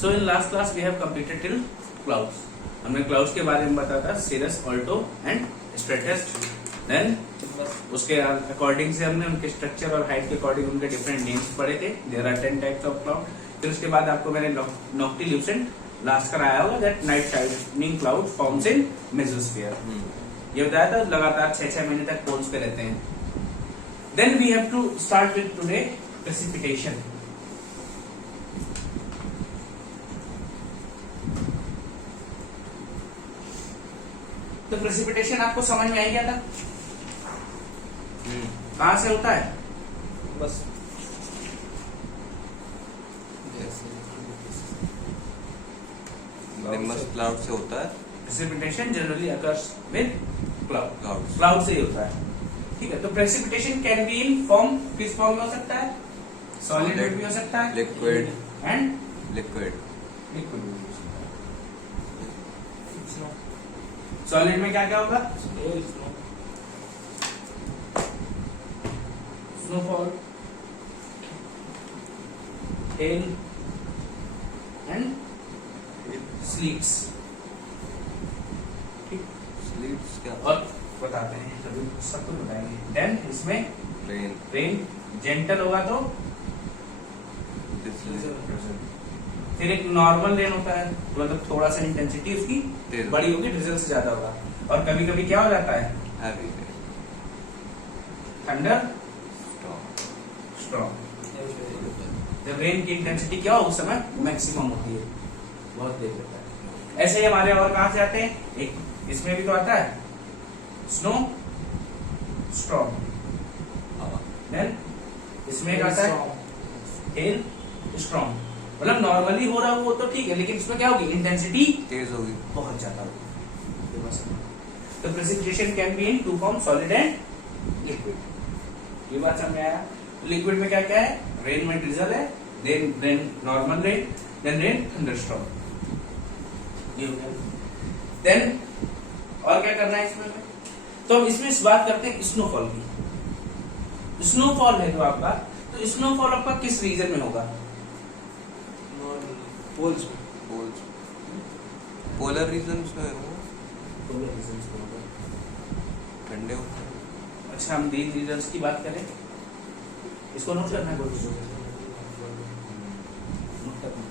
So in last class we have completed till clouds. हमने clouds के बारे में बताया था, cirrus, alto and stratus. Then उसके अकॉर्डिंग से हमने उनके स्ट्रक्चर और हाइट के अकॉर्डिंग उनके डिफरेंट नेम्स पढ़े थे। There are 10 types of cloud. फिर उसके बाद आपको मैंने नॉक्टिल्यूसेंट लास्ट कराया होगा, that night shining cloud forms in mesosphere. ये बताया था, लगातार 6-6 महीने तक पोल्स पे रहते हैं। Then we have to start with today precipitation. तो प्रेसिपिटेशन आपको समझ में आई क्या था? कहां से होता है? बस निम्बस क्लाउड से होता है। Precipitation generally occurs with cloud. Clouds। Cloud से ही होता है, ठीक है। तो precipitation can be in form, किस फॉर्म में हो सकता है? सॉलिड में भी हो सकता है, लिक्विड एंड लिक्विड लिक्विड में भी हो सकता है। सॉलिड में क्या क्या होगा? Snowfall, hail and sleets. ठीक, स्लीट्स क्या? और बताते हैं, कभी सब कुछ बताएंगे। देन इसमें रेन रेन जेंटल होगा तो फिर एक नॉर्मल रेन होता है, तो मतलब थोड़ा सा इंटेंसिटी उसकी तेज बड़ी होगी, ड्रिजल से ज्यादा होगा। और कभी कभी क्या हो जाता है? Heavy thunder strong. जब रेन की इंटेंसिटी क्या हो उस समय मैक्सिमम होती है, बहुत देर लेता है। ऐसे ही हमारे और कहां से आते हैं? एक इसमें भी तो आता है स्नो स्ट्रॉन्ग। देन इसमें एक आता है हेल स्ट्रॉन्ग। मतलब नॉर्मली हो रहा वो तो ठीक है, लेकिन इसमें क्या होगी? इंटेंसिटी तेज होगी। बहुत ज्यादा होगी। तो precipitation can be in two form, solid and liquid. ये बात समझ में आया? लिक्विड में क्या क्या है? रेन में ड्रिजल है, then rain normal rain, then rain thunderstorm. ये हो गया। देन और क्या करना है इसमें? तो हम इसमें इस बात करते हैं स्नोफॉल की। स्नोफॉल है जो आपका, तो स्नोफॉल आपका किस रीजन में होगा? पोल्स पोलर रीजन्स में हो, पोलर रीजन्स में होगा। ठंडे होते हैं। अच्छा, हम तीन रीजन्स की बात करें, इसको नोट करना है। नोट करना।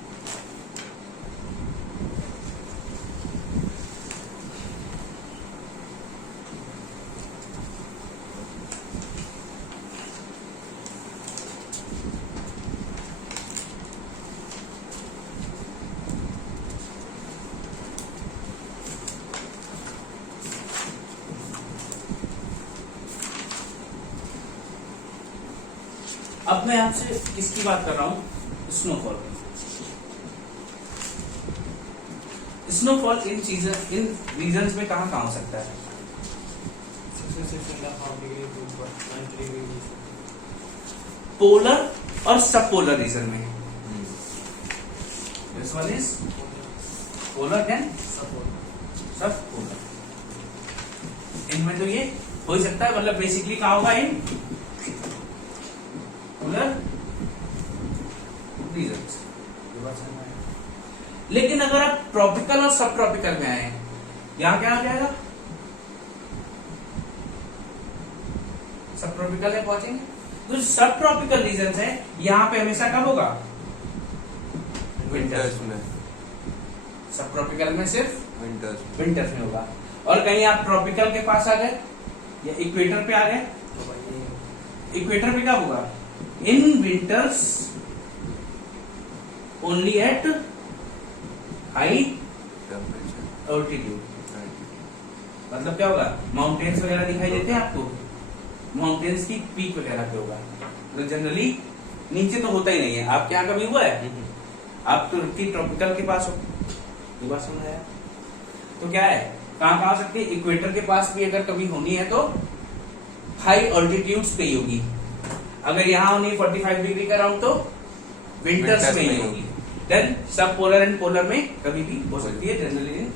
अब मैं आपसे किसकी बात कर रहा हूं? स्नोफॉल की। स्नोफॉल इन रीजन्स में कहां कहां हो सकता है? पोलर और सब पोलर रीजन में। This one is polar and सब पोलर। इनमें तो ये हो ही सकता है, मतलब बेसिकली कहां होगा? In polar regions. लेकिन अगर आप ट्रॉपिकल और सब ट्रॉपिकल में आए, यहां क्या आ जाएगा? सब ट्रॉपिकल में पहुंचेंगे, तो सब ट्रॉपिकल रीजन है, यहां पे हमेशा कब होगा? विंटर्स में। सब ट्रॉपिकल में सिर्फ विंटर्स विंटर्स में होगा। और कहीं आप ट्रॉपिकल के पास आ गए या इक्वेटर पे आ गए, इक्वेटर पे क्या होगा? In winters only at high temperature altitude. मतलब क्या होगा? माउंटेन्स वगैरह दिखाई देते हैं आपको, माउंटेन्स की पीक वगैरह पे होगा। तो जनरली नीचे तो होता ही नहीं है। आपके यहाँ कभी हुआ है? आप तुर्की ट्रॉपिकल के पास हो, ये बात समझ आया? तो क्या है, कहां कहां हो सकती है? इक्वेटर के पास भी अगर कभी होनी है तो हाई ऑल्टीट्यूड्स पे ही होगी। अगर यहाँ होनी 45 डिग्री का राउंड तो विंटर्स में ही होगी। देन सब पोलर एंड पोलर में कभी भी हो सकती है, generally in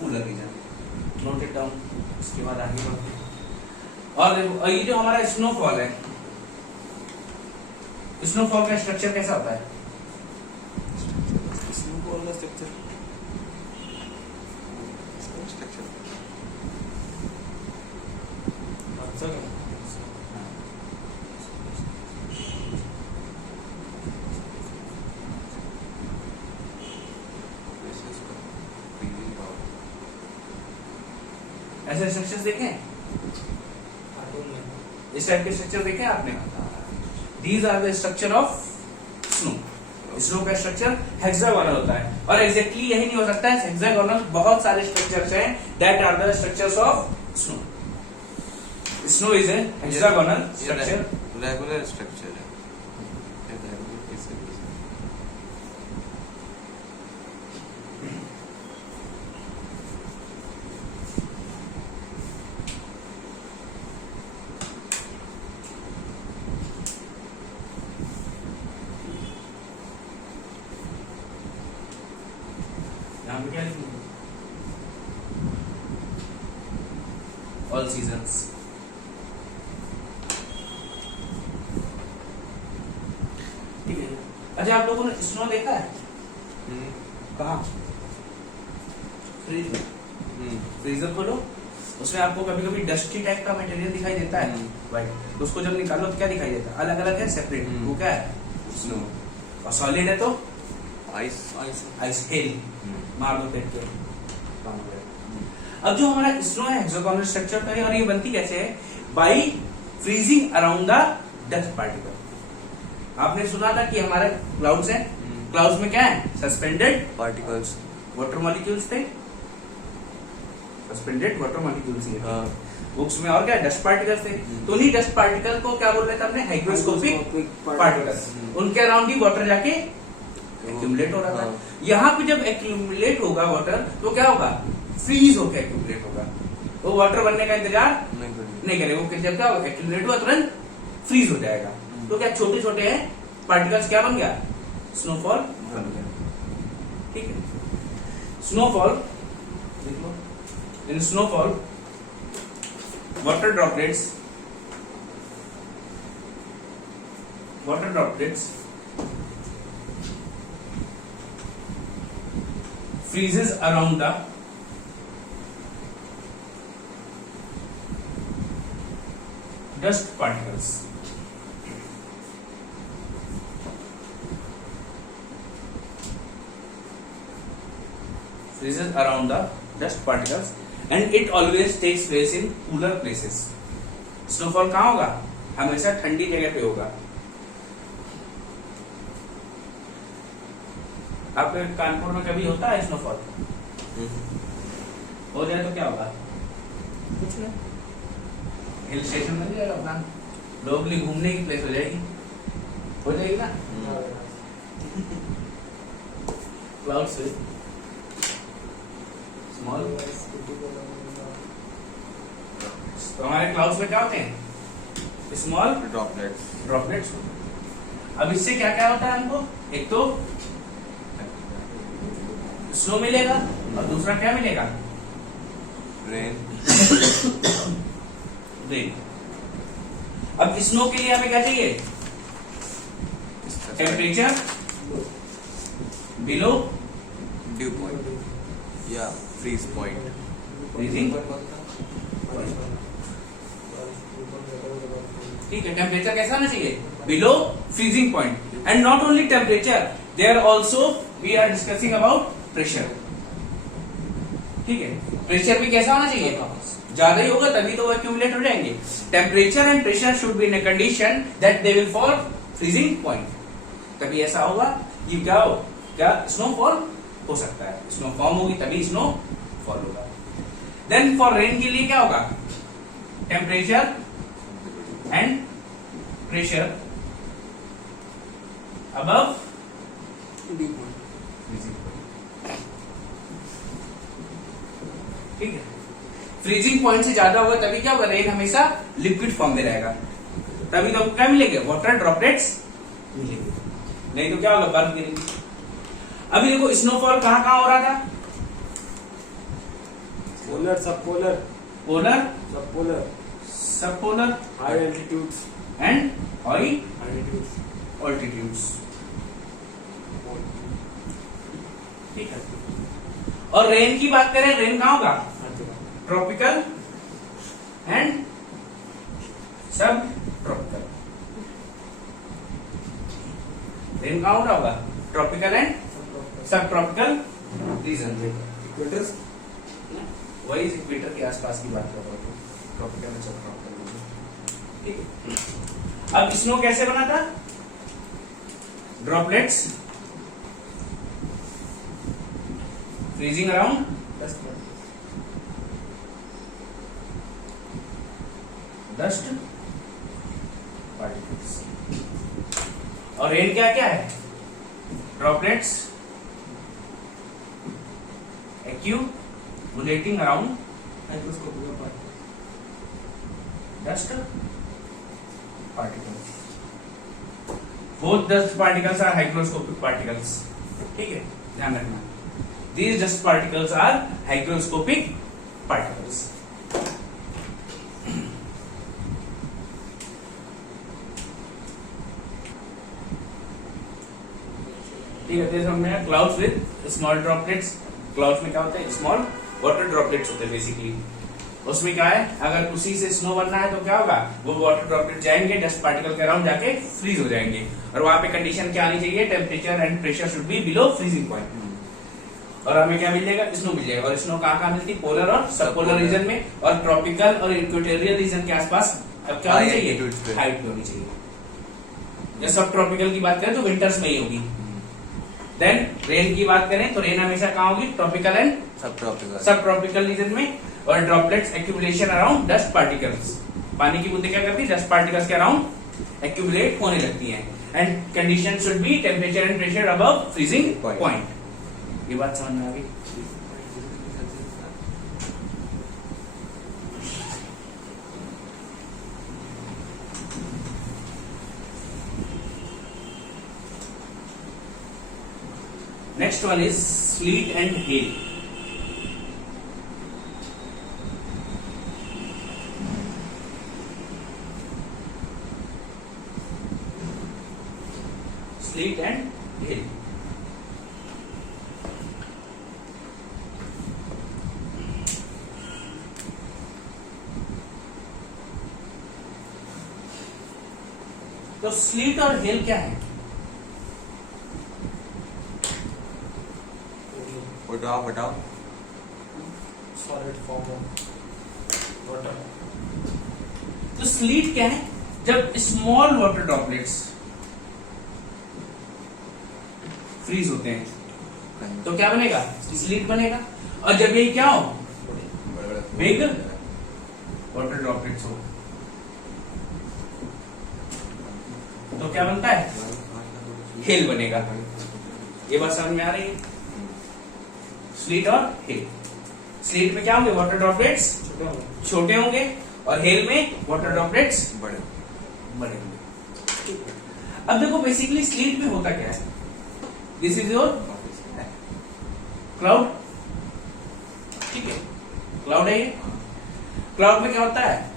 cooler region. Note it down. इसके बाद आगे बढ़ते हैं। और ये जो हमारा स्नोफॉल है, स्नोफॉल का स्ट्रक्चर कैसा होता है? कौन सा स्ट्रक्चर? इसका स्ट्रक्चर अच्छा क्या? ऐसे स्ट्रक्चर्स देखे हैं? कार्टून में इस टाइप के स्ट्रक्चर देखे हैं आपने? These are the structure of snow. Snow का स्ट्रक्चर हेक्सागोनल होता है और एग्जैक्टली यही नहीं हो सकता है हेक्सागोनल, बहुत सारे स्ट्रक्चर्स हैं that are the structures of snow. Snow is a hexagonal structure. Regular structure है। ये रेगुलर कैसे? यहाँ पे क्या लिखेंगे? All seasons. ठीक है। अच्छा, आप लोगों ने स्नो देखा है? कहाँ? फ्रीज में। फ्रीजर खोलो, उसमें आपको कभी कभी डस्टी टाइप का मटेरियल दिखाई देता है, राइट? तो उसको जब निकालो तो क्या दिखाई देता है? अलग अलग है, सेपरेट। वो क्या है? स्नो। और सॉलिड है तो आइस। Ice, hello. मार दो पेट के। अब जो हमारा स्नो है हेक्सागोनल स्ट्रक्चर का है, और ये बनती कैसे है? By freezing around the dust particle. आपने सुना था कि हमारे क्लाउड्स हैं, क्लाउड्स में क्या है? Suspended particles. वाटर मॉलिक्यूल्स थे, सस्पेंडेड वाटर मॉलिक्यूल्स ही हाँ। बुक्स में, और क्या डस्ट पार्टिकल्स थे। तो उन्हीं डस्ट पार्टिकल को क्या बोल रहे थे हमने? Hygroscopic particles. उनके अराउंड ही वाटर जाके एक्यूमुलेट हो रहा था। यहाँ पे जब एक्यूमुलेट होगा वाटर तो क्या होगा? फ्रीज होकर एक्यूमुलेट होगा। वो वाटर बनने का इंतजार नहीं करेगा, वो जब क्या होगा? एक्यूमुलेट हुआ तुरंत फ्रीज हो जाएगा। तो क्या छोटे छोटे हैं पार्टिकल्स, क्या बन गया? स्नोफॉल बन गया। ठीक है। Snowfall, in snowfall water droplets freezes around the dust particles. Freezes around the dust particles and it always takes place in cooler places. Snowfall कहाँ होगा? हमेशा ठंडी जगह पे होगा। आपके कानपुर में कभी होता है स्नोफॉल? हो जाए तो क्या होगा? कुछ नहीं, हिल स्टेशन बन जाएगा अपना, लोग भी घूमने की प्लेस हो जाएगी ना। क्लाउड से स्मॉल, तो हमारे क्लाउड्स में क्या होते हैं? Small droplets. अब इससे क्या क्या होता है हमको? एक तो स्नो मिलेगा और दूसरा क्या मिलेगा? रेन। अब स्नो के लिए हमें क्या चाहिए? टेम्परेचर बिलो ड्यू पॉइंट या फ्रीज पॉइंट। फ्रीजिंग, ठीक है। टेम्परेचर कैसा होना चाहिए? Below freezing point. And not only temperature, there also we are discussing about pressure. ठीक है, प्रेशर भी कैसा होना चाहिए? ज्यादा ही होगा तभी तो वो एक्यूमुलेट हो जाएंगे। Temperature and pressure should be in a condition that they will fall freezing point. तभी ऐसा होगा कि क्या स्नोफॉल हो सकता है, स्नो फॉर्म होगी तभी स्नो फॉल होगा। देन फॉर रेन के लिए क्या होगा? टेम्परेचर एंड प्रेशर अबव ठीक है। फ्रीजिंग पॉइंट से ज्यादा होगा तभी क्या होगा? रेन हमेशा लिक्विड फॉर्म में रहेगा, तभी तो क्या मिलेंगे? वाटर ड्रॉपलेट्स मिलेंगे, नहीं तो क्या होगा? बर्फ गिरेगी। अभी देखो स्नोफॉल कहाँ कहाँ हो रहा था? Polar, subpolar, polar, subpolar, high altitudes and altitudes. Altitudes. ठीक है। और रेन की बात करें, रेन कहाँ होगा? Tropical and sub tropical. Rain कहाँ हो रहा होगा? Tropical and sub tropical region में। इक्वेटर्स वही इक्वेटर के आसपास की बात कर रहा हूँ, tropical and sub tropical region. ठीक है। अब स्नो कैसे बना था? Droplets freezing around dust particles. और रेन क्या क्या है? Droplets accumulating around microscopic dust particles. Both dust particles are hygroscopic particles. ठीक है, ध्यान रखना। These dust particles are hygroscopic particles. ठीक है, तो हमने clouds with small droplets. Clouds में क्या होता है? स्मॉल वाटर ड्रॉपलेट्स होते हैं बेसिकली। उसमें क्या है, अगर उसी से स्नो बनना है तो क्या होगा? वो वाटर ड्रॉपलेट जाएंगे डस्ट पार्टिकल के अराउंड जाके फ्रीज हो जाएंगे। और वहां पे कंडीशन क्या आनी चाहिए? Temperature and pressure should be below freezing point. और हमें क्या मिल जाएगा? स्नो मिल जाएगा। और स्नो कहाँ मिलती है? पोलर और सब पोलर रीजन में। और ट्रॉपिकल और इक्वेटोरियल रीजन के आसपास अब क्या होनी चाहिए? हाइट होनी चाहिए। जब सब ट्रॉपिकल की बात करें तो विंटर्स में ही होगी। देन रेन की बात करें तो रेन हमेशा कहाँ होगी? Tropical and sub tropical region में। और droplets accumulation around dust particles. पानी की बूंदें क्या करती है? डस्ट पार्टिकल्स के अराउंड एक्यूमुलेट होने लगती हैं। And condition should be temperature and pressure above freezing point. ये बात समझ में आ गई? Next one is slit and hell. Slit and hell. तो स्लीट और हेल क्या है? बताओ। Solid form of water. तो स्लीट क्या है? जब स्मॉल वाटर ड्रॉपलेट्स फ्रीज होते हैं तो क्या बनेगा? स्लीट बनेगा। और जब ये क्या हो? बिग वाटर ड्रॉपलेट्स हो तो क्या बनता है? हेल बनेगा। ये बात समझ में आ रही है? स्लीट और हेल। स्लीट में क्या होंगे? वाटर ड्रॉपलेट्स छोटे होंगे और हेल में वाटर ड्रॉपलेट्स बड़े होंगे। अब देखो बेसिकली स्लीट में होता क्या है? This is your cloud. ठीक है, क्लाउड है ये। क्लाउड में क्या होता है?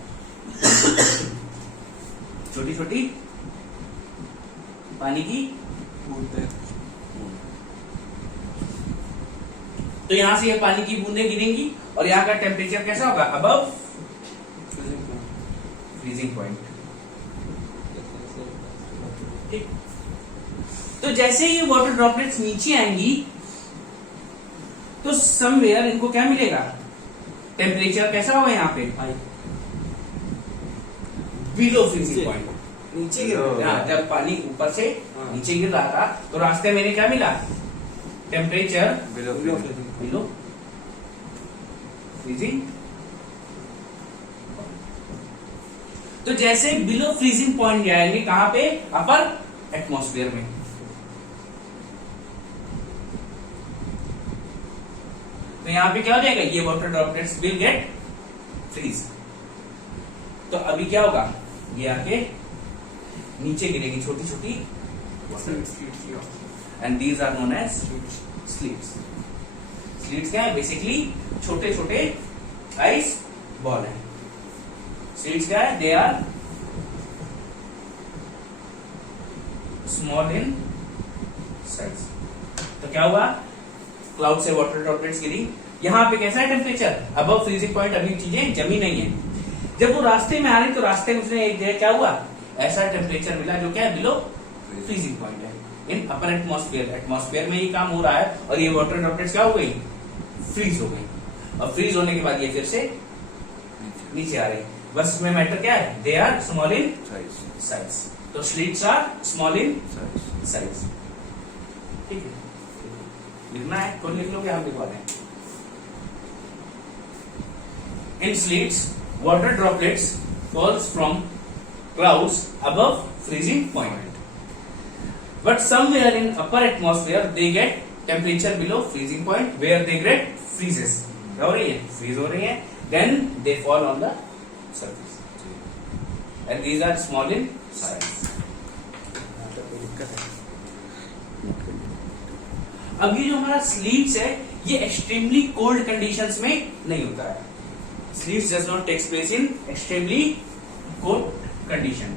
छोटी छोटी पानी की बूंदें। तो यहां से ये पानी की बूंदें गिरेंगी और यहाँ का टेम्परेचर कैसा होगा? Above freezing point. ठीक। तो जैसे ही वाटर ड्रॉपलेट्स नीचे आएंगी तो समवेयर इनको क्या मिलेगा? टेम्परेचर कैसा होगा यहाँ पे? Below freezing point. नीचे गिर रहा था। जब पानी ऊपर से नीचे गिर रहा था तो रास्ते में क्या मिला? Temperature below freezing. तो जैसे बिलो फ्रीजिंग पॉइंट जाएंगे कहां पे? अपर एटमॉस्फेयर में। तो यहां पे क्या हो जाएगा? ये water droplets will get freeze. तो अभी क्या होगा? ये आके नीचे गिरेगी छोटी छोटी and these are known as sleets. Sleets क्या है? बेसिकली छोटे छोटे आइस बॉल है। स्लीट्स क्या है? They are small in size. तो क्या हुआ? क्लाउड से वाटर ड्रॉपलेट्स गिरी, यहाँ पे कैसा है टेम्परेचर, अबव फ्रीजिंग पॉइंट, अभी चीजें जमी नहीं है। जब वो रास्ते में आ रही तो रास्ते में उसने एक जगह क्या हुआ, ऐसा टेम्परेचर मिला जो क्या है, बिलो फ्रीजिंग पॉइंट है। इन अपर एटमॉस्फेयर, एटमॉस्फेयर में ये काम हो रहा है और ये वाटर ड्रॉपलेट्स क्या हो गई, फ्रीज हो गई, और फ्रीज होने के बाद ये फिर से नीचे आ रही। बस इसमें मैटर क्या है, they are small in size, तो sleets are small in size. ठीक है, लिखना है, कौन लिख लोगे, हम लिखवा दें। इन स्लीट्स water droplets falls from clouds above freezing point, but somewhere in upper atmosphere they get temperature below freezing point where they get freezes, हो रही है, freeze हो रही है, then they fall on the surface and these are small in size. अब ये जो हमारा स्लीट्स है ये एक्सट्रीमली कोल्ड कंडीशंस में नहीं होता है। Sleeps does not take place in extremely cold condition.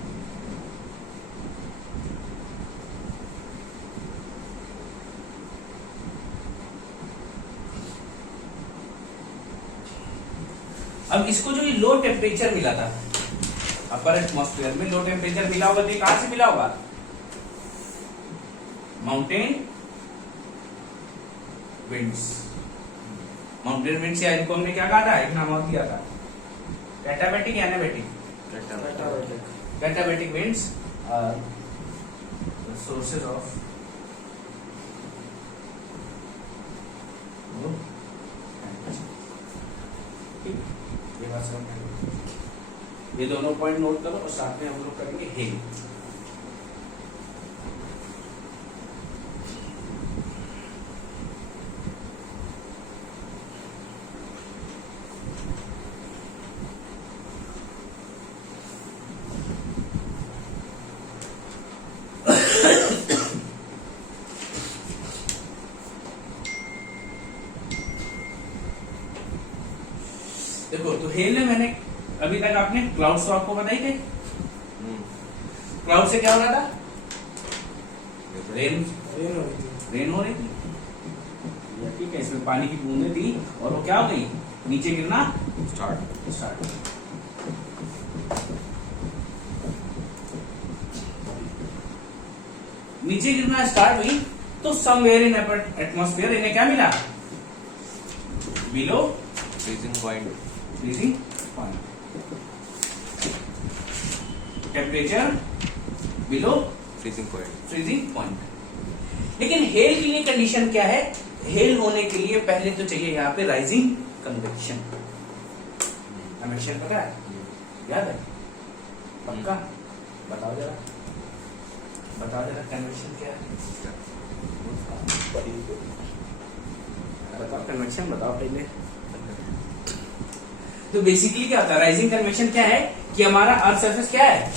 अब इसको जो ये लो टेम्परेचर मिला था अपर एटमॉस्फेयर में, लो टेम्परेचर मिला होगा तो ये कहां से मिला होगा, माउंटेन विंड्स। माउंटेन विंड से इनको हमने क्या कहा था, एक नाम और दिया था, कैटाबेटिक या anabatic, katabatic winds are the sources of ये बात समझ, ये दोनों पॉइंट नोट करो और साथ में हम लोग करेंगे हेल। देखो तो हेल में मैंने अभी तक आपने क्लाउड्स तो आपको बताई थे, क्लाउड से क्या हो रहा था, रेन हो रही थी, ठीक है, इसमें पानी की बूंदें थी और वो क्या हो गई, नीचे गिरना स्टार्ट। नीचे गिरना स्टार्ट हुई तो समवेयर इन एटमॉस्फेयर इन्हें क्या मिला, below freezing point, temperature below freezing point. लेकिन हेल के लिए कंडीशन क्या है, हेल होने के लिए पहले तो चाहिए यहाँ पे राइजिंग कन्वेक्शन। कन्वेक्शन पता है, याद है, पक्का बताओ जरा कन्वेक्शन क्या है, बताओ कन्वेक्शन बताओ पहले। तो बेसिकली क्या होता है, राइजिंग कन्वेक्शन क्या है कि हमारा अर्थ सरफेस क्या है,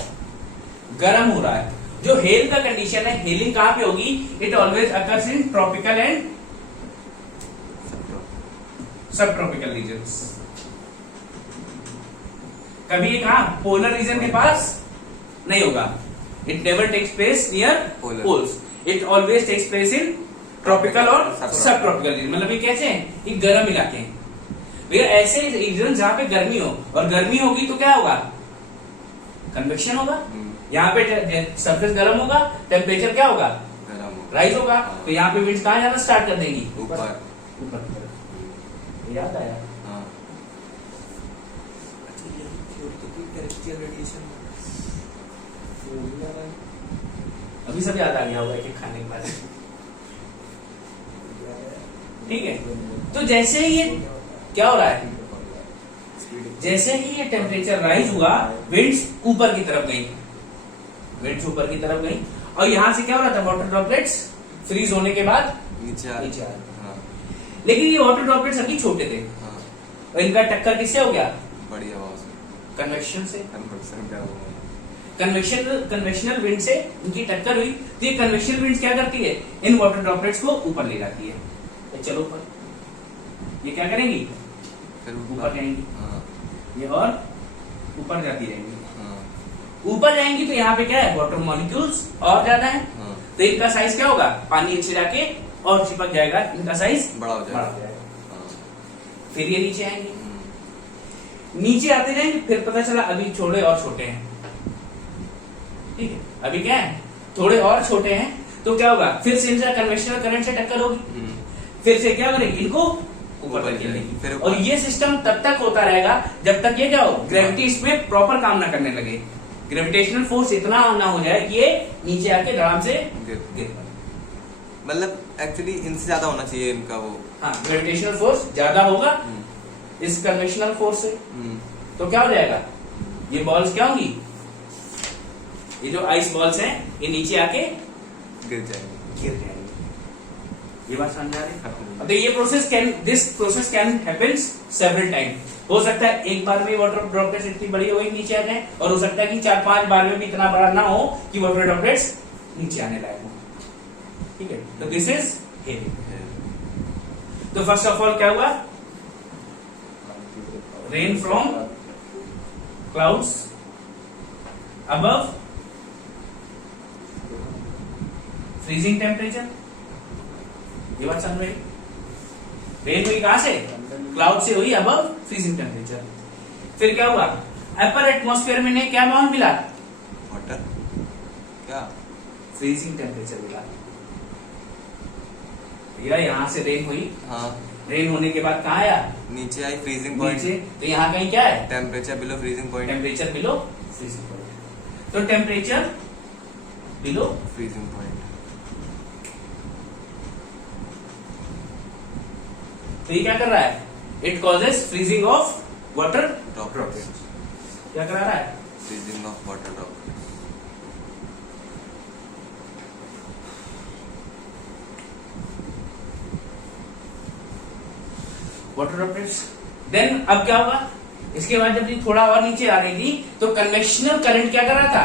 गर्म हो रहा है। जो हेल का कंडीशन है, हेलिंग कहां पे होगी, it always occurs in tropical and sub tropical regions. कभी ये कहा पोलर रीजन के पास नहीं होगा, it never takes place near poles, it always takes place in tropical और सब ट्रॉपिकल रीजन। मतलब ये कैसे हैं, ये गर्म इलाके हैं भैया, ऐसे रीजन जहां पे गर्मी हो, और गर्मी होगी तो क्या होगा, कन्वेक्शन होगा। यहाँ पे सरफेस गर्म होगा, टेम्परेचर क्या होगा, राइज होगा, तो यहाँ पे विंड्स कहाँ जाना स्टार्ट कर देंगी, ऊपर की तरफ। याद आया, अभी सब याद आ गया होगा कि खाने के बाद। ठीक है, तो जैसे ही ये क्या हो रहा है, जैसे ही ये टेम्परेचर राइज हुआ, विंड्स ऊपर की तरफ गई, और यहां से क्या हो रहा था, वाटर ड्रॉपलेट्स फ्रीज होने के बाद नीचे आ रहे। लेकिन ये वाटर ड्रॉपलेट्स अभी छोटे थे, और इनका टक्कर किससे हो गया, बड़ी हवा से, कन्वेक्शन से। कन्वेक्शनल विंड से इनकी टक्कर हुई, तो ये कन्वेक्शनल विंड क्या करती है, इन वाटर ड्रॉपलेट्स को ऊपर ले जाती है। तो चलो ऊपर, ये क्या करेंगी, ऊपर जाएंगी, ये और ऊपर जाती रहेंगी। ऊपर जाएंगी तो यहाँ पे क्या है, वाटर मॉलिक्यूल्स और ज्यादा है, तो इनका साइज क्या होगा, पानी नीचे जाके और चिपक जाएगा, इनका साइज बड़ा हो बड़ा हो जाएगा। जाएगा। हाँ। फिर ये नीचे आएंगे, हम्म, नीचे आते जाएंगे, फिर पता चला अभी थोड़े और छोटे हैं। ठीक है, अभी क्या है, थोड़े और छोटे हैं, तो क्या होगा, फिर से इनका कन्वेंशनल करंट से टक्कर होगी, हम्म, फिर से क्या करेगी, इनको ऊपर ऊपर धकेलेगी। जाएगी, फिर और ऊपर। ये सिस्टम तब तक होता रहेगा जब तक ये क्या हो, ग्रेविटी इसमें प्रॉपर काम ना करने लगे, ग्रेविटेशनल फोर्स इतना ना हो जाए कि ये नीचे आके धड़ाम से गिर- गिर पाए। मतलब एक्चुअली इनसे ज्यादा होना चाहिए इनका वो। हाँ, ग्रेविटेशनल फोर्स ज्यादा होगा हम्म, इस कन्वेंशनल फोर्स से, हम्म, तो क्या हो जाएगा, ये बॉल्स क्या होंगी, ये जो आइस बॉल्स हैं ये नीचे आके गिर जाएंगे। गिर जाएंगे। ये बात समझ आ रही है? तो ये this process can happens several time. हो सकता है एक बार में वाटर ड्रॉपलेट्स इतनी बड़ी हो गई नीचे आ जाए, और हो सकता है कि 4-5 बार में भी इतना बड़ा ना हो कि वाटर ड्रॉपलेट्स नीचे आने लायक हो। ठीक है, तो दिस इज हेवी। तो फर्स्ट ऑफ ऑल क्या हुआ, rain from clouds above freezing temperature, ये बात समझ में आई? रेन हुई कहां से, क्लाउड से हुई अबव फ्रीजिंग टेम्परेचर। फिर क्या हुआ, अपर एटमॉस्फेयर में ने क्या अमाउंट मिला, वाटर क्या, फ्रीजिंग टेम्परेचर मिला। या यहां से रेन हुई, हाँ, रेन होने के बाद कहां आया, नीचे आई फ्रीजिंग पॉइंट, नीचे, तो यहाँ कहीं क्या है, temperature below freezing point, temperature below freezing point. तो टेम्परेचर बिलो, फ्रीजिंग पॉइंट। तो ये क्या कर रहा है, it causes freezing of water droplets, क्या करा रहा है, freezing of water droplets. Water droplets. Then अब क्या होगा, इसके बाद जब ये थोड़ा और नीचे आ रही थी तो कन्वेक्शनल करंट क्या कर रहा था,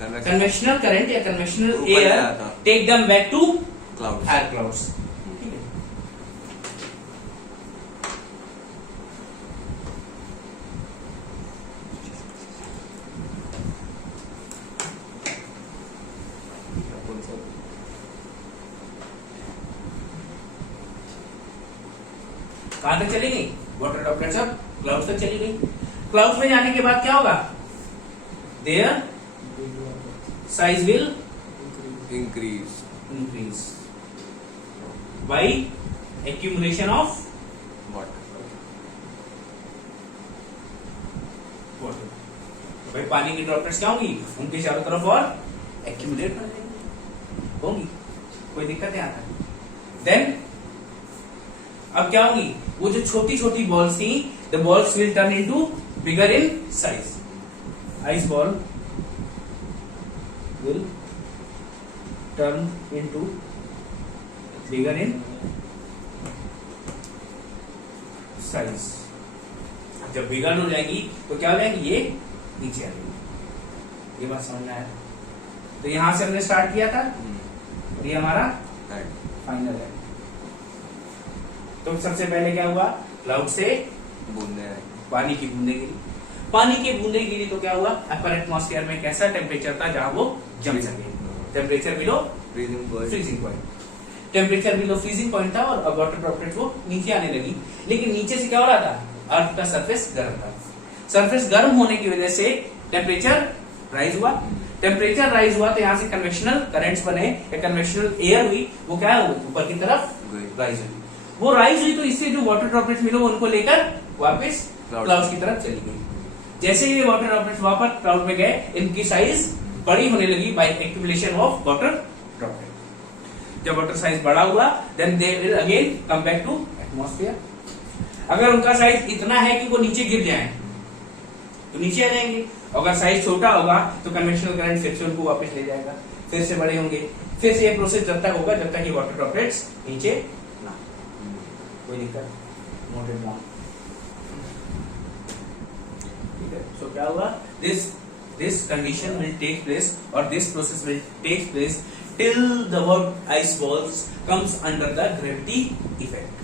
कन्वेक्शनल करंट या कन्वेक्शनल ऊपर जा एयर रहा था। Take them back to cloud. Air clouds. ठीक है, कहां तक चली गई, वाटर ड्रॉपलेट्स अब क्लाउड्स तक चली गई। क्लाउड्स में जाने के बाद क्या होगा, their size will increase increase by accumulation of water. water। तो भाई पानी की ड्रॉपलेट्स क्या होंगी, उनके चारों तरफ और एक्यूमुलेट कर जाएंगी, होंगी, कोई दिक्कत है आता। देन अब क्या होंगी, वो जो छोटी छोटी बॉल्स थी, the balls will turn into bigger in size. Ice ball will turn into bigger in size. जब बिगर हो जाएंगी तो क्या हो जाएंगी, ये नीचे आ जाएंगी। ये बात समझ में आया? तो यहां से हमने स्टार्ट किया था और ये हमारा फाइनल है। तो सबसे पहले क्या हुआ, क्लाउड से बूंदे आई। पानी की बूंदे गिरी, पानी की बूंदे गिरी तो क्या हुआ, अपर एटमॉस्फेयर में कैसा टेम्परेचर था जहां वो जम सके, temperature below freezing point. Freezing point, temperature below freezing point था और वाटर ड्रॉपलेट्स वो नीचे आने लगी। लेकिन नीचे से क्या हो रहा था, अर्थ का सरफेस गर्म था, सरफेस गर्म होने की वजह से टेम्परेचर राइज हुआ, टेम्परेचर राइज हुआ तो यहाँ से कन्वेक्शनल करंट्स बने या कन्वेक्शनल एयर हुई, वो क्या है, ऊपर की तरफ राइज हुई। वो राइज हुई तो इससे जो वाटर ड्रॉपलेट्स मिले वो उनको लेकर वापस क्लाउड्स की तरफ चली गई। जैसे ये वाटर ड्रॉपलेट्स वापस क्लाउड में गए, इनकी साइज बड़ी होने लगी by accumulation of water droplet. जब वाटर साइज बड़ा हुआ then they will again come back to atmosphere. अगर उनका साइज इतना है कि वो नीचे गिर जाए तो नीचे आ जाएंगे, अगर साइज छोटा होगा तो कन्वेक्शनल करंट फिर से उनको वापस ले जाएगा, फिर से बड़े होंगे, फिर से ये प्रोसेस जब तक होगा जब तक ये वाटर ड्रॉपलेट्स नीचे ना। कोई दिक्कत, नोटेड डाउन। ठीक है, सो क्या हुआ, this condition will take place or this process will take place till the ice balls comes under the gravity effect।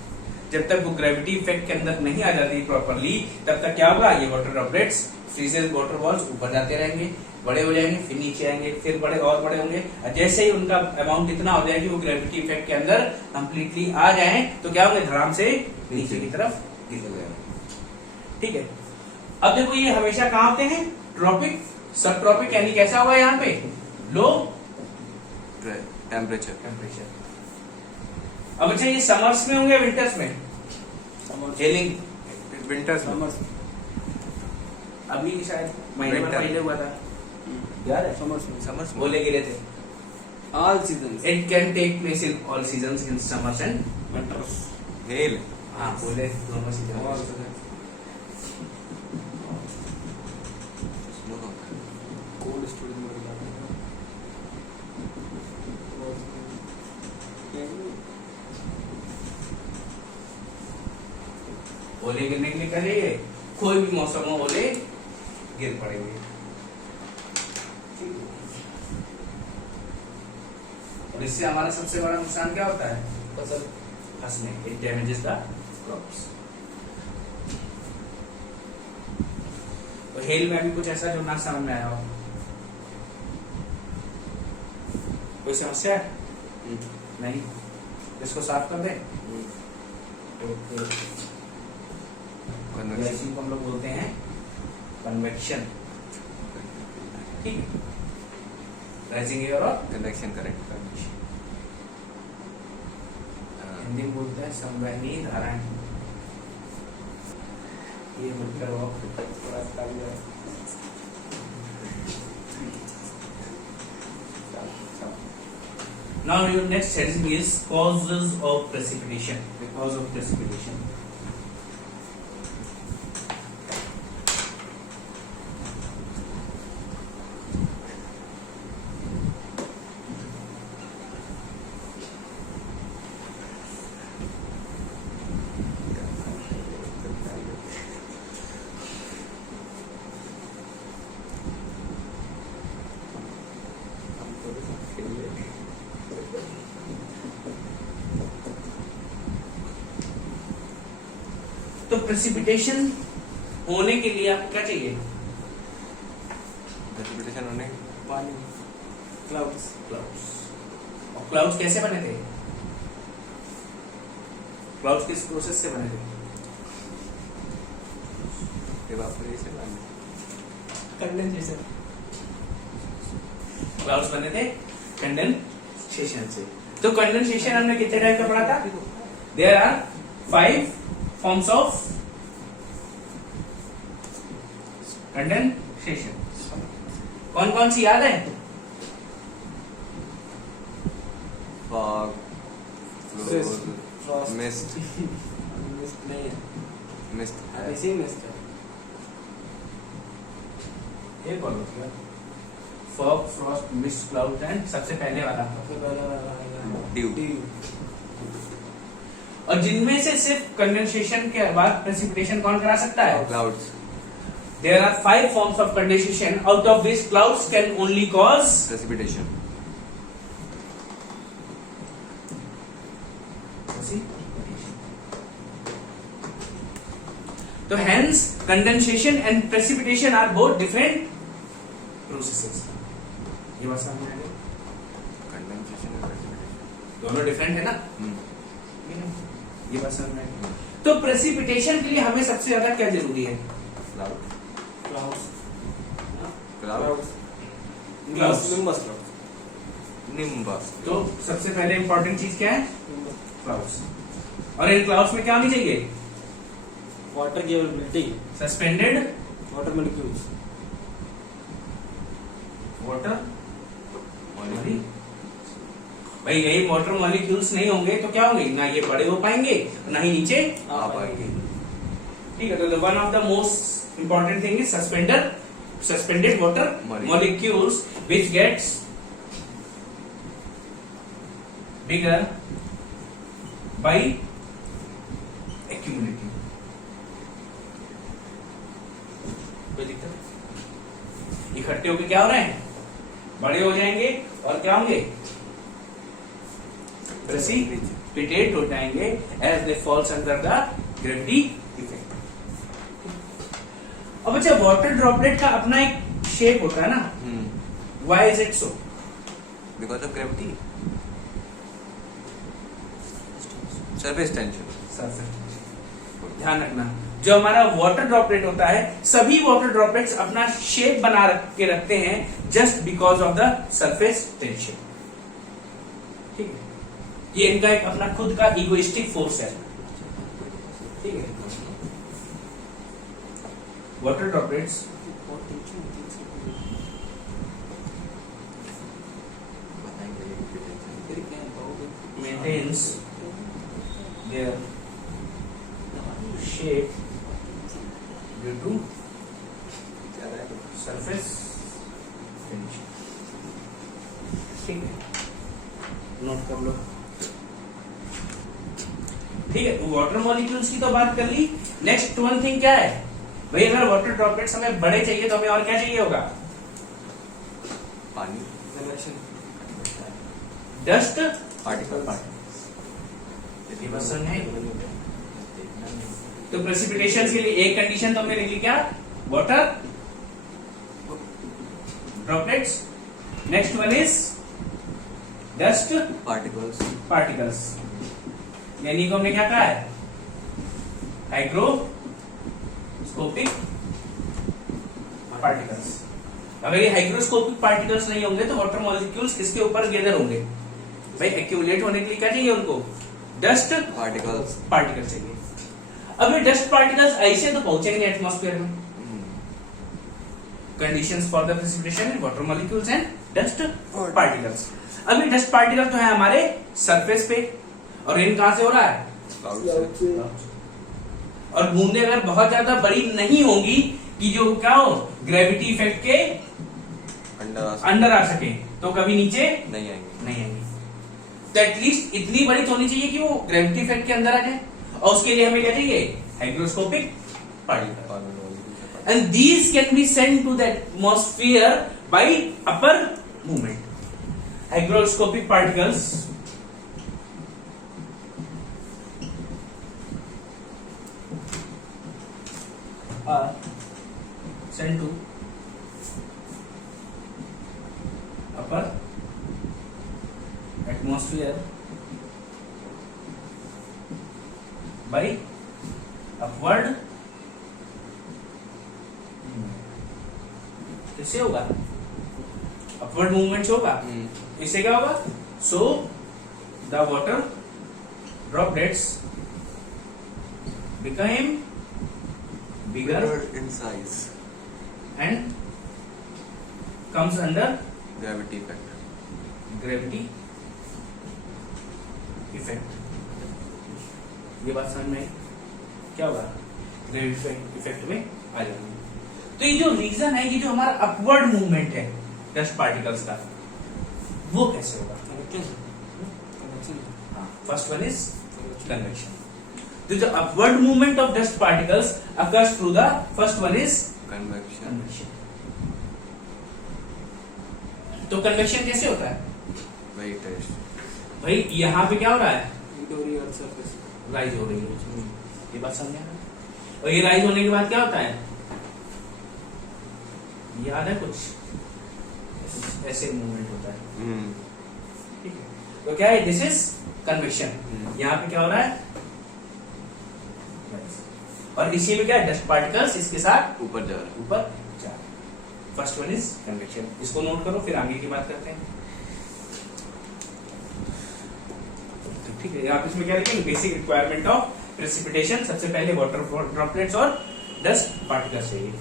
जब तक वो ग्रेविटी इफेक्ट के अंदर नहीं आ जाती प्रॉपरली तब तक क्या होगा, ये water droplets freezes water balls ऊपर जाते रहेंगे, बड़े हो जाएंगे, फिर नीचे आएंगे, फिर बड़े और बड़े होंगे, और जैसे ही उनका अमाउंट इतना हो जाए कि वो ग्रेविटी इफेक्ट के अंदर कंप्लीटली आ जाए, तो क्या होंगे, धड़ाम से नीचे की तरफ गिर जाएंगे। ठीक है, अब देखो ये हमेशा कहाँ आते हैं, ट्रॉपिक सब ट्रॉपिक, यानी कैसा हुआ यहाँ पे, लो टेम्परेचर। टेम्परेचर। अब अच्छा ये समर्स में होंगे विंटर्स में, हेलिंग विंटर्स में। समर्स अभी शायद महीने भर Winter. पहले हुआ था, याद है, समर्स में। ओले गिरे थे। all seasons It can take place in all seasons in summers and winters hello. हाँ बोले दोनों all सीजन। seasons स्नो होता है। cold storage में रखा ओले गिरने के लिए क्या चाहिए, कोई भी मौसम हो ओले गिर पड़ेंगे। और इससे हमारा सबसे बड़ा नुकसान क्या होता है, फसल फसलें, इट डैमेजेस द क्रॉप्स। तो हेल में भी कुछ ऐसा जो ना समझ में आया हो, कोई समस्या है? नहीं, इसको साफ कर दे। कन्वेक्शन। इसी को हम लोग बोलते हैं कन्वेक्शन। ठीक है, राइजिंग एयर और कन्वेक्शन करेक्ट। हिंदी में बोलते हैं संवहनी धाराएं। ये मुझकर वो थोड़ा सा Now your next heading is causes of precipitation. The cause of precipitation. तो प्रेसिपिटेशन होने के लिए आपको क्या चाहिए, प्रेसिपिटेशन होने पानी clouds क्लाउड्स। और क्लाउड्स कैसे बने थे, क्लाउड्स किस प्रोसेस से बने थे, इवापोरेशन। condensation क्लाउड्स बने थे कंडेंसेशन से। तो कंडेंसेशन हमने कितने टाइप का पढ़ा था, there are 5 forms of condensation. कौन कौन सी याद है, fog, Mist. frost mist, mist नहीं है, मिस्ट ऐसे ही mist है। एक और होता है fog, Frost, mist, cloud and सबसे पहले वाला। सबसे पहला वाला Dew. dew और जिनमें से सिर्फ कंडेंसेशन के बाद प्रेसिपिटेशन कौन करा सकता है, clouds. There are 5 forms of condensation out of which clouds can only cause precipitation. तो hence condensation and precipitation are both different processes। ये बात समझ में आ गई, कंडेंसेशन और प्रेसिपिटेशन। दोनों डिफरेंट है ना, ये बात समझ में आ गई। तो प्रेसिपिटेशन के लिए हमें सबसे ज्यादा क्या जरूरी है, cloud. clouds cloud. Clouds. nimbus clouds nimbus. तो सबसे पहले इंपॉर्टेंट चीज क्या है, क्लाउड्स। और इन क्लाउड्स में क्या होनी चाहिए, water की availability suspended water molecules water भाई, यही वाटर मॉलिक्यूल्स नहीं होंगे तो क्या होंगे, ना ये बड़े हो पाएंगे ना ही नीचे आ पाएंगे। ठीक है। तो one of the most important thing is suspended water molecules which gets bigger by accumulating. कोई दिक्कत, इकट्ठे होकर क्या हो रहे हैं, बड़े हो जाएंगे और क्या होंगे, प्रेसिपिटेट हो जाएंगे as they falls under the gravity effect. अब अच्छा, वाटर ड्रॉपलेट का अपना एक शेप होता है ना, why is it so? Because of gravity, surface tension. ध्यान रखना, जो हमारा वाटर ड्रॉपलेट होता है, सभी वाटर ड्रॉपलेट्स अपना शेप बना के रखते हैं just because of the surface tension. ठीक है, ये इनका एक अपना खुद का इगोइस्टिक फोर्स है। ठीक है, water droplets maintains their shape due to surface tension। ठीक है, नोट कर लो। ठीक है, वाटर मॉलिक्यूल्स की तो बात कर ली। नेक्स्ट वन थिंग क्या है भाई, अगर वाटर ड्रॉपलेट्स हमें बड़े चाहिए तो हमें और क्या चाहिए होगा? पानी, डस्ट पार्टिकल। ये बस है। तो प्रेसिपिटेशन के लिए एक कंडीशन तो हमने लिख ली, क्या? Water droplets. Next one is dust particles. यानी को हमने क्या कहा है? Hygroscopic particles. अगर ये हाइग्रोस्कोपिक पार्टिकल्स नहीं होंगे तो वाटर मॉलिक्यूल्स किसके ऊपर गैदर होंगे भाई? एक्यूमुलेट होने के लिए क्या चाहिए उनको? डस्ट पार्टिकल्स चाहिए। अब ये डस्ट पार्टिकल्स ऐसे तो पहुंचेंगे एटमॉस्फेयर में। Conditions for the precipitation in water molecules and dust particles. अब ये डस्ट पार्टिकल तो है हमारे सरफेस पे, और रेन कहां से हो रहा है? और बूंदे अगर बहुत ज्यादा बड़ी नहीं होंगी कि जो क्या हो, ग्रेविटी इफेक्ट के अंडर आ सके, तो कभी नीचे नहीं आएंगे। तो एटलीस्ट इतनी बड़ी तो होनी चाहिए कि वो ग्रेविटी इफेक्ट के अंदर आ जाए, और उसके लिए हमें क्या चाहिए? Hygroscopic particle. And these can be sent to the atmosphere by upper movement. Hygroscopic particles are sent to upper atmosphere by upward। किससे होगा? अपवर्ड मूवमेंट से होगा। इससे क्या होगा? So the water droplets became bigger in size and comes under gravity effect। ये बात समझ में आई? क्या होगा? ग्रेविटी इफेक्ट में आ जाएंगे। तो ये जो रीजन है, ये जो हमारा अपवर्ड मूवमेंट है डस्ट पार्टिकल्स का, वो कैसे होगा? First one is convection. तो जो upward movement of dust particles occurs through the first one is convection. तो कन्वेक्शन कैसे होता है भाई? यहाँ पे क्या हो रहा है? राइज हो रही है। ये बात समझे? और ये राइज होने के बाद क्या होता है? याद है कुछ? ऐसे मूवमेंट होता है। ठीक है, तो क्या है? This is convection. यहाँ पे क्या हो रहा है? और इसी में क्या है? डस्ट पार्टिकल्स इसके साथ ऊपर जा रहा है। First one is convection. इसको नोट करो, फिर आगे की बात करते हैं। ठीक है, आप इसमें क्या लिखेंगे? Basic requirement of precipitation. सबसे पहले वाटर ड्रॉपलेट्स और डस्ट पार्टिकल्स चाहिए।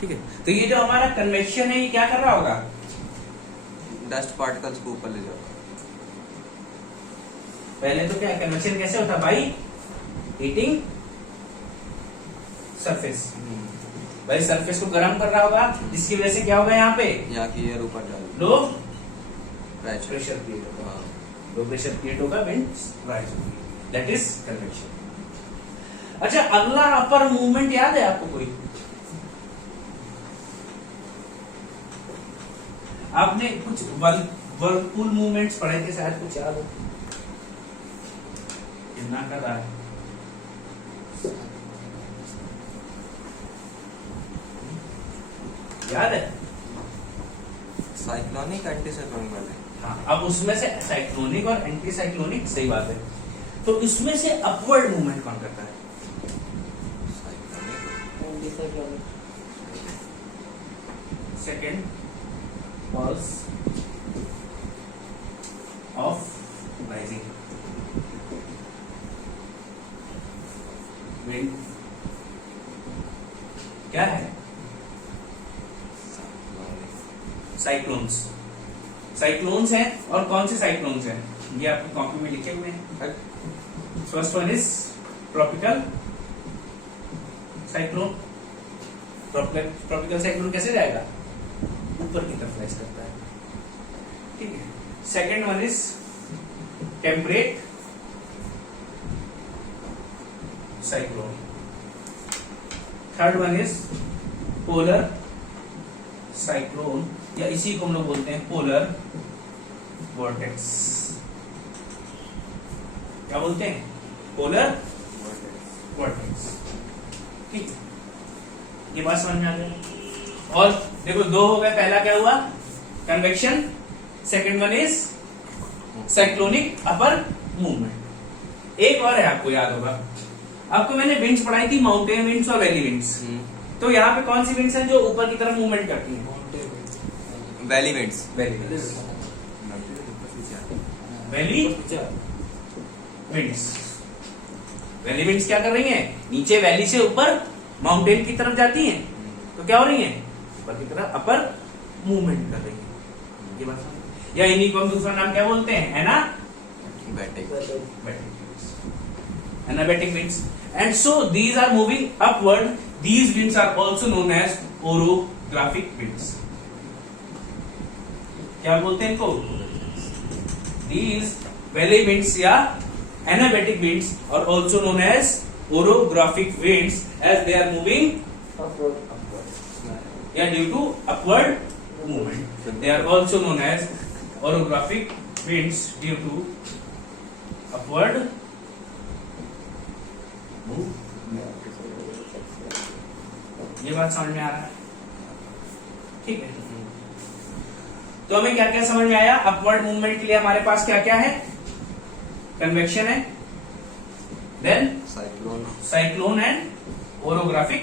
ठीक है, तो ये जो हमारा कन्वेक्शन है, ये क्या कर रहा होगा? डस्ट पार्टिकल्स को ऊपर ले जाओ। पहले तो क्या है? कन्वेक्शन कैसे होता है? By heating surface. भाई सरफेस को गर्म कर रहा होगा, जिसकी वजह से क्या होगा? यहाँ पे यहाँ की एयर ऊपर जा रही है, लो प्रेशर क्रिएट होगा। लो प्रेशर क्रिएट होगा, विंड्स राइज होगी। That is convection. अच्छा, अगला अपर मूवमेंट याद है आपको कोई? आपने कुछ वर्लपूल मूवमेंट्स पढ़े थे शायद, कुछ याद हो? कितना कर रहा है? याद है? साइक्लोनिक एंटी साइक्लोनिक वाले। हाँ, अब उसमें से साइक्लोनिक और एंटी साइक्लोनिक, सही बात है। तो इसमें से अपवर्ड मूवमेंट कौन करता है? Cyclonic anticyclonic. Second pulse of rising wind क्या है? साइक्लोन्स। साइक्लोन्स हैं, और कौन से साइक्लोन्स हैं ये आपकी कॉपी में लिखे हुए हैं। First one is tropical cyclone. Tropical cyclone कैसे जाएगा? ऊपर की तरफ राइज करता है, ठीक है। Second one is temperate cyclone. Third one is polar cyclone, या इसी को हम लोग बोलते हैं पोलर वॉर्टेक्स। क्या बोलते हैं? पोलर वॉर्टेक्स, ठीक। ये बात समझ में आ गई। और देखो दो हो गए, पहला क्या हुआ? Convection. Second one is cyclonic upper movement. एक और है, आपको याद होगा, आपको मैंने विंड्स पढ़ाई थी, माउंटेन विंड्स और वैली विंड्स। तो यहाँ पे कौन सी विंड्स हैं जो ऊपर की तरफ मूवमेंट करती हैं? Valley winds. Valley winds. Valley winds. Valley winds क्या कर रही हैं? नीचे वैली से ऊपर माउंटेन की तरफ जाती हैं, तो क्या हो रही हैं? ऊपर की तरफ अपर मूवमेंट कर रही हैं। ये बात समझ? या इन्हीं को हम दूसरा नाम क्या बोलते हैं? बैटिक। Anabatic winds. And so these are moving upward. These winds are also known as orographic winds. क्या बोलते हैं इनको? These valley winds या anabatic winds are also known as orographic winds as they are moving yeah, due to upward movement. They are also known as orographic winds due to upward ये बात समझ में आ रहा है, ठीक है। तो हमें क्या क्या समझ में आया? अपवर्ड मूवमेंट के लिए हमारे पास क्या क्या है? कन्वेक्शन है, then cyclone and orographic.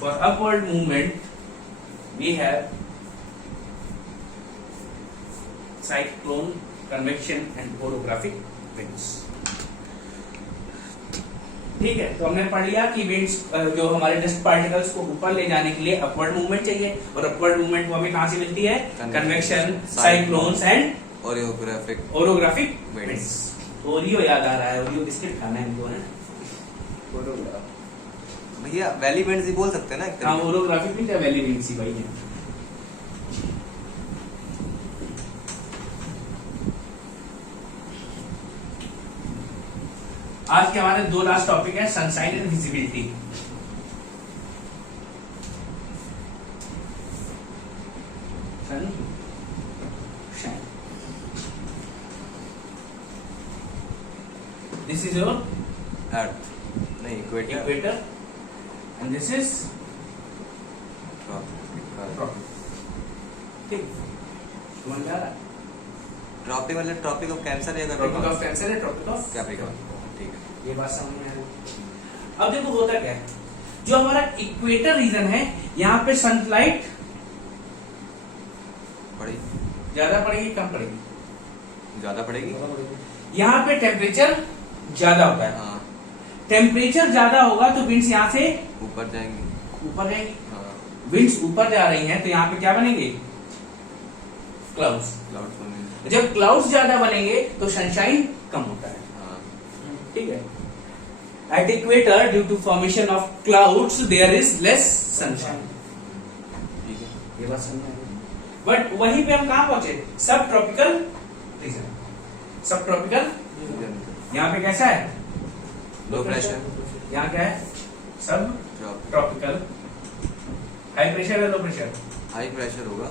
For upward movement we have cyclone, convection and orographic winds, ठीक है। तो हमने पढ़ लिया कि विंड्स जो हमारे डस्ट पार्टिकल्स को ऊपर ले जाने के लिए अपवर्ड मूवमेंट चाहिए, और अपवर्ड मूवमेंट को हमें कहां से मिलती है? Convection, cyclones and orographic winds. Oreo याद आ रहा है, ओरियो बिस्किट खाना है इनको, है भैया। वैली विंड्स ही बोल सकते हैं ना? हाँ, ओरोग्राफिक विंड या वैली विंड्स ही भाई है। आज के हमारे दो लास्ट टॉपिक है, sunshine and visibility. This is your earth, नहीं इक्वेटर, एंड दिस इज ठीक, समझ में आ रहा है? ट्रॉपिक मतलब ट्रॉपिक ऑफ कैंसर या ट्रॉपिक ऑफ कैंसर है, ट्रॉपिक ऑफ कैप्रिकॉर्न, ठीक है। ये बात समझ में आ रही। अब देखो होता क्या है, जो हमारा इक्वेटर रीजन है, यहाँ पे सनलाइट पड़ेगी, ज्यादा पड़ेगी, कम पड़ेगी? ज्यादा पड़ेगी। यहाँ पे टेम्परेचर ज्यादा होता है। हाँ। टेम्परेचर ज्यादा होगा तो विंड्स यहाँ से ऊपर जाएंगी, ऊपर जाएंगी। हाँ। विंड्स ऊपर जा रही हैं तो यहाँ पे क्या बनेंगे? क्लाउड्स। क्लाउड्स बनेंगे। जब क्लाउड्स ज्यादा बनेंगे तो सनशाइन कम होता है, हाँ। ठीक है। At equator, due to formation of clouds, there is less sunshine. ठीक है, ये बात समझ में आ गई। बट वहीं पे हम कहाँ पहुंचे? सब ट्रॉपिकल रीजन। सब ट्रॉपिकल, यहाँ पे कैसा है? Low pressure. यहाँ क्या है? सब ट्रॉपिकल। हाई प्रेशर है, लो प्रेशर? हाई प्रेशर होगा।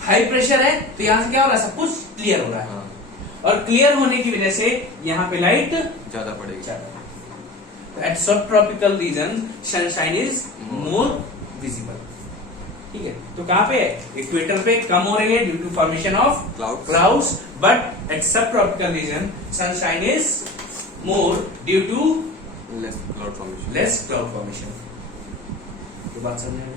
हाई प्रेशर है तो यहाँ से क्या हो रहा है? सब कुछ क्लियर हो रहा है, हाँ। और क्लियर होने की वजह से यहाँ पे लाइट ज्यादा पड़ेगी। Eight sub tropical region sunshine is more visible. ठीक है, तो कहां पे इक्वेटर पे कम हो रही है due to formation of Clouds. Clouds, but at sub tropical region sunshine is more due to less cloud formation. Less cloud formation. तो बात समझ में आई?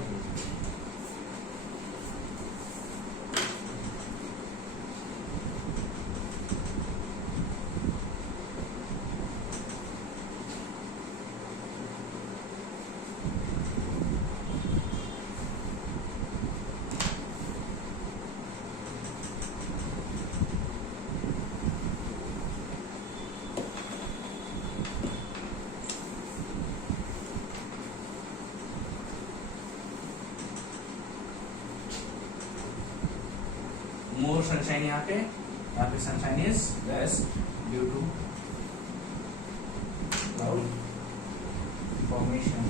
मोर सनशाइन यहाँ पे sunshine is less due to cloud formation.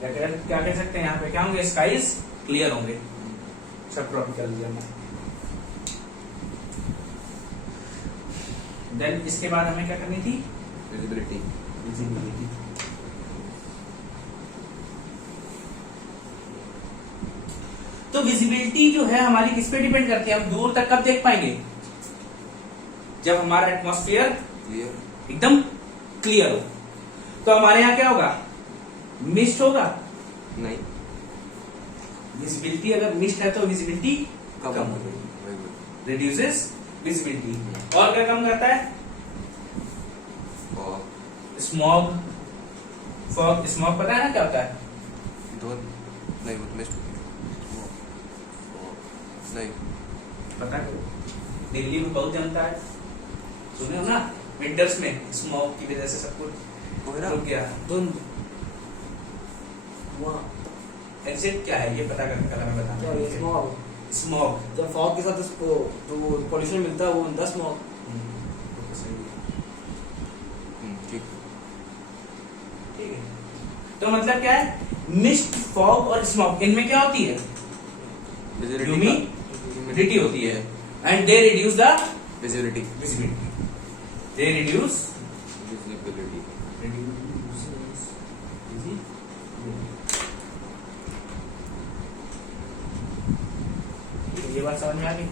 क्या कह सकते हैं यहाँ पे, क्या होंगे, स्काईज क्लियर होंगे सब ट्रॉपिकल रीजन में। देन इसके बाद हमें क्या करनी थी, विजिबिलिटी। विजिबिलिटी। तो विजिबिलिटी जो है हमारी किस पे डिपेंड करती है, हम दूर तक कब देख पाएंगे, जब हमारा एटमॉस्फेयर क्लियर। एकदम क्लियर हो। तो हमारे यहाँ क्या होगा, मिस्ट होगा। नहीं, विजिबिलिटी अगर मिस्ट है तो विजिबिलिटी कम कम हो हो गई। गई, Very good. Reduces visibility. और क्या कम करता है, Fog. स्मॉग। फॉग, स्मॉग पता है ना क्या होता है, नहीं वो मिस्ट होती है। नहीं, पता करो, दिल्ली में बहुत जनता है, सुने हो ना, विंटर्स में स्मॉग की वजह से सब कुछ कोहरा। रुक गया। धुंध वहाँ एग्जिट क्या है ये पता करने का मैं क्या है, बताना। स्मॉग। स्मॉग। जब फॉग के साथ उसको जो पॉल्यूशन मिलता है वो बनता है स्मॉग। ठीक। ठीक है, तो मतलब क्या है, मिस्ट, फॉग और स्मॉग, इनमें क्या होती है, ह्यूमिडिटी होती है, and they reduce the visibility. Visibility, they reduce visibility. ये बात समझ में आ गई।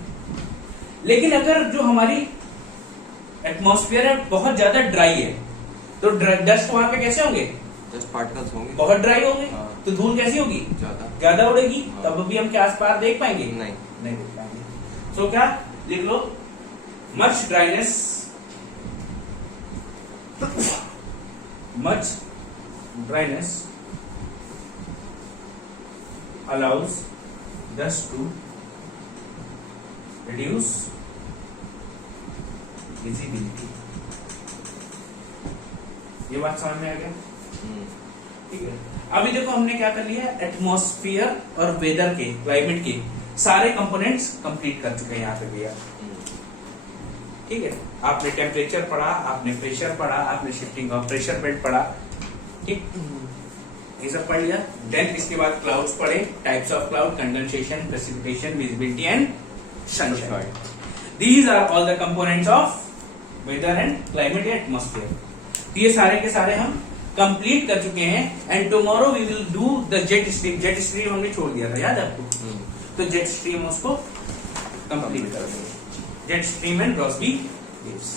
लेकिन अगर जो हमारी एटमॉस्फेयर है बहुत ज्यादा ड्राई है, तो डस्ट वहां पे कैसे होंगे, जस्ट पार्टिकल्स होंगे। बहुत ड्राई होंगे, हाँ। तो धूल कैसी होगी, ज्यादा। ज्यादा उड़ेगी, हाँ। तब भी हम क्या आस पास देख पाएंगे, नहीं। नहीं देख पाएंगे। तो क्या लिख लो, much dryness, much dryness allows dust to reduce visibility। ये बात समझ में आ गया, ठीक है। अभी देखो हमने क्या कर लिया, एटमॉस्फेयर और वेदर के, क्लाइमेट के सारे कंपोनेंट्स कंप्लीट कर चुके हैं यहाँ पे भैया। ठीक है, आपने टेम्परेचर पढ़ा, आपने प्रेशर पढ़ा, आपने शिफ्टिंग ऑफ प्रेशर बेल्ट पढ़ा, ठीक, ये सब पढ़ लिया। देन इसके बाद क्लाउड्स पढ़े, types of cloud, condensation, precipitation, visibility and sunshine. These are all the components of weather and climate atmosphere. ये सारे के सारे हम कंप्लीट कर चुके हैं, and tomorrow we will do the jet stream. Jet stream हमने छोड़ दिया था, याद है आपको, तो जेट स्ट्रीम उसको कंप्लीट कर देंगे, jet stream and Rossby waves.